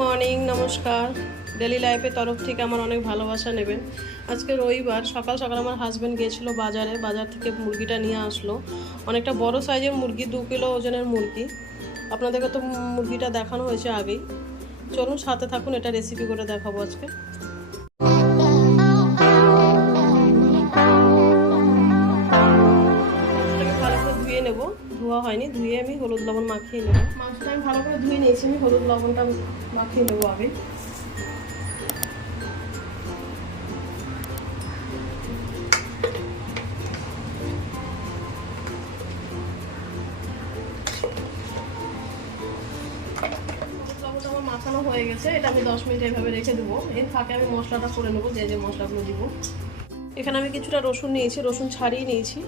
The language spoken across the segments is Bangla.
মর্নিং, নমস্কার। ডেলি লাইফের তরফ থেকে আমার অনেক ভালোবাসা নেবেন। আজকে রবিবার, সকাল সকাল আমার হাজব্যান্ড গিয়েছিল বাজার থেকে মুরগিটা নিয়ে আসলো। অনেকটা বড় সাইজের মুরগি, 2 কিলো ওজনের মুরগি। আপনাদেরকে তো মুরগিটা দেখানো হয়েছে আগেই। চলুন সাথে থাকুন, এটা রেসিপি করে দেখাবো আজকে। ভালো করে ধুয়ে নেবো, ধোয়া হয়নি, ধুয়ে আমি হলুদ লবণ মাখিয়ে নেবো। মাংসটা আমি ভালো করে ধুয়ে নিয়েছি, আমি হলুদ লবণটা মাখিয়ে নেবো আগে। মাখানো হয়ে গেছে, এটা আমি 10 মিনিট এইভাবে রেখে দেবো। এর ফাঁকে আমি মশলাটা করে নেবো, যে মশলাগুলো দিব। এখানে আমি কিছুটা রসুন নিয়েছি, রসুন ছাড়িয়ে নিয়েছি।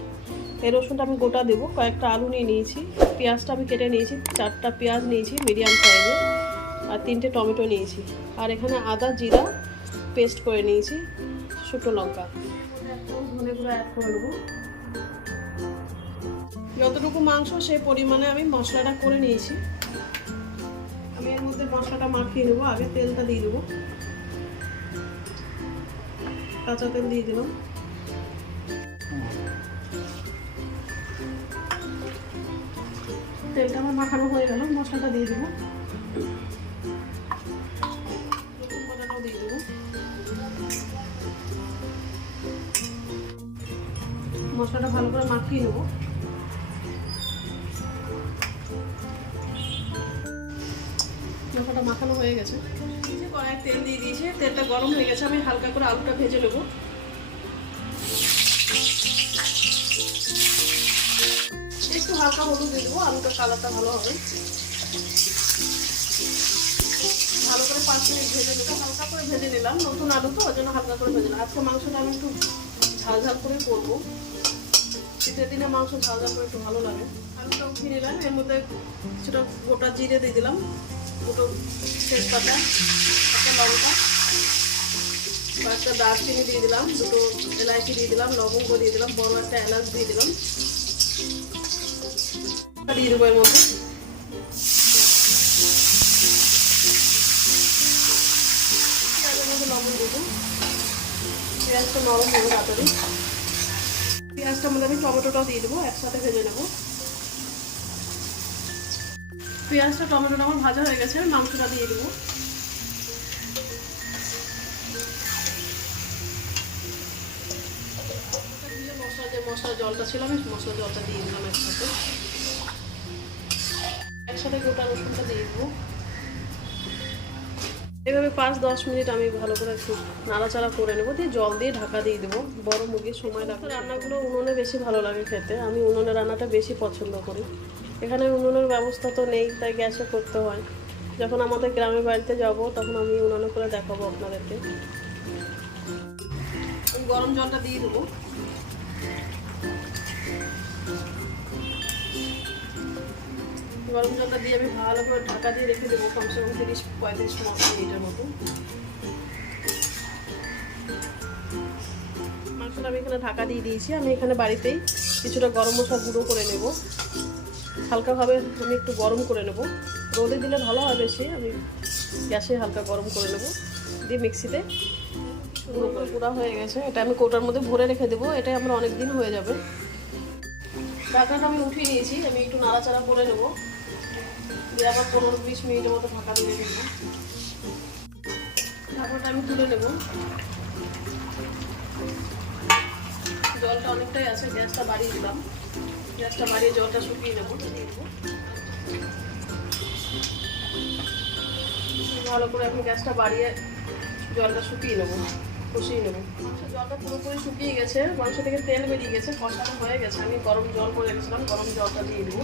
এই রসুনটা আমি গোটা দেবো। কয়েকটা আলু নিয়ে নিয়েছি, পেঁয়াজটা আমি কেটে নিয়েছি, 4টা পেঁয়াজ নিয়েছি মিডিয়াম সাইজে, আর 3টে টমেটো নিয়েছি। আর এখানে আদা জিরা পেস্ট করে নিয়েছি, শুকনো লঙ্কা, ধনে গুঁড়ো অ্যাড করে নেবো। যতটুকু মাংস সেই পরিমাণে আমি মশলাটা করে নিয়েছি। আমি এর মধ্যে মশলাটা মাখিয়ে নেবো। আগে তেলটা দিয়ে দেবো, কাঁচা তেল দিয়ে দিলাম। তেলটা আমার মাখানো হয়ে গেল, মশলাটা দিয়ে দেবো। রসুন বাটাটাও দিয়ে দেবো। মশলাটা ভালো করে মাখিয়ে নেবো। মশলাটা মাখানো হয়ে গেছে, কড়াই তেল দিয়ে দিয়েছে, তেলটা গরম হয়ে গেছে। আমি হালকা করে আলুটা ভেজে নেবো। একটু হালকা হলুদ দিয়ে দেবো, আলুটার কালারটা ভালো হবে। ভালো করে 5 মিনিট ভেজে নেবো। হালকা করে ভেজে নিলাম, নতুন আলু তো ওই জন্য হালকা করে ভেজে নিলাম। আজকে মাংসটা আমি একটু ঝাল ঝাল করে করবো। শীতের দিনে মাংস ঝাল ঝাল করে একটু ভালো লাগে। আলুটা উঠিয়ে নিলাম, এর মধ্যে কিছুটা গোটা জিরে দিয়ে দিলাম, দুটো তেজপাতা, একটা লঙ্কা, কয়েকটা দারচিনি দিয়ে দিলাম, দুটো এলাচি দিয়ে দিলাম, লবঙ্গ দিয়ে দিলাম, বড় একটা এলাচ দিয়ে দিলাম, দিয়ে দেবো এর মধ্যে। পেঁয়াজের মধ্যে লবণ দেবো, পেঁয়াজটা নরম হবে তাড়াতাড়ি। পেঁয়াজটার মধ্যে আমি টমেটোটাও দিয়ে দেবো, একসাথে ভেজে নেবো। পেঁয়াজটা টমেটোটা আমার ভাজা হয়ে গেছে, মাংসটা দিয়ে দেবো। মশলার জলটা ছিল, আমি মশলার জলটা দিয়ে দিলাম একসাথে গোটা রসুনটা দিয়ে দেবো। এভাবে 5-10 মিনিট আমি ভালো করে একটু নাড়াচাড়া করে নেবো, দিয়ে জল দিয়ে ঢাকা দিয়ে দেবো। বড় মুরগির সময় লাগবে। রান্নাগুলো উনুনে বেশি ভালো লাগে খেতে, আমি উনুনে রান্নাটা বেশি পছন্দ করি। এখানে উনুনের ব্যবস্থা তো নেই, তাই গ্যাসে করতে হয়। যখন আমাদের গ্রামের বাড়িতে যাব তখন আমি উনুনে করে দেখাবো আপনাদেরকে। গরম জলটা দিয়ে দেবো। গরম জলটা দিয়ে আমি ভালো করে ঢাকা দিয়ে রেখে দেবো, কমসে কম 30-35 মিনিটের মতো। মাংসটা আমি এখানে ঢাকা দিয়ে দিয়েছি। আমি এখানে বাড়িতেই কিছুটা গরম মশলা গুঁড়ো করে নেব। হালকাভাবে আমি একটু গরম করে নেব, রোদে দিলে ভালো হয় বেশি, আমি গ্যাসে হালকা গরম করে নেব, দিয়ে মিক্সিতে গুঁড়া হয়ে গেছে। এটা আমি কৌটার মধ্যে ভরে রেখে দেবো, এটাই আমার অনেক দিন হয়ে যাবে। ঢাকাটা আমি উঠিয়ে নিয়েছি, আমি একটু নাড়াচাড়া করে নেবো, দিয়ে আবার 15-20 মিনিটের মতো ঢাকা দিয়ে রেখে দেবো। ঢাকাটা আমি তুলে নেব। জলটা অনেকটাই আছে, গ্যাসটা বাড়িয়ে দিলাম। গ্যাসটা বাড়িয়ে জলটা শুকিয়ে নেবো, দিয়ে দেবো। ভালো করে আমি গ্যাসটা বাড়িয়ে জলটা শুকিয়ে নেবো, কষিয়ে নেবো। জলটা পুরোপুরি শুকিয়ে গেছে, মাংস থেকে তেল বেরিয়ে গেছে, কষানো হয়ে গেছে। আমি গরম জল করে রেখেছিলাম, গরম জলটা দিয়ে দেবো।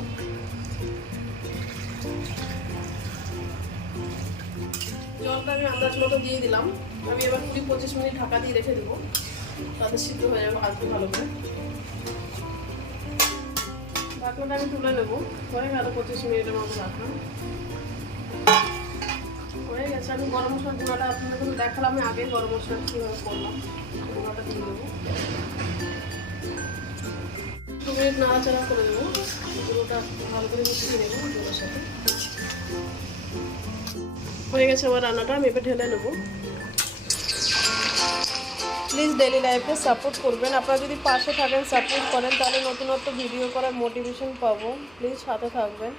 জলটা আমি আন্দাজ মতো দিয়ে দিলাম। আমি এবার 20-25 মিনিট ঢাকা দিয়ে রেখে দেবো, তাতে সিদ্ধ হয়ে যাবে আসবে ভালো করে। ঢাকনাটা আমি তুলে নেবো, হয়ে গেল 25 মিনিটের মতো রাখলাম, হয়ে গেছে। আমি গরম মশলার গুঁড়াটা আপনাদের দেখালাম, আমি আগে গরম মশলা কীভাবে করলাম, গুঁড়াটা দিয়ে দেবো। 2 মিনিট নাড়াচাড়া করে দেবো, গুঁড়োটা ভালো করে মিশিয়ে নেবো জলের সাথে। হয়ে গেছে আমার রান্নাটা, আমি এবার ঢেলে নেবো। প্লিজ ডেইলি লাইফে সাপোর্ট করবেন। আপনারা যদি পাশে থাকেন, সাপোর্ট করেন, তাহলে নতুন নতুন ভিডিও করার মোটিভেশন পাবো। প্লিজ সাথে থাকবেন।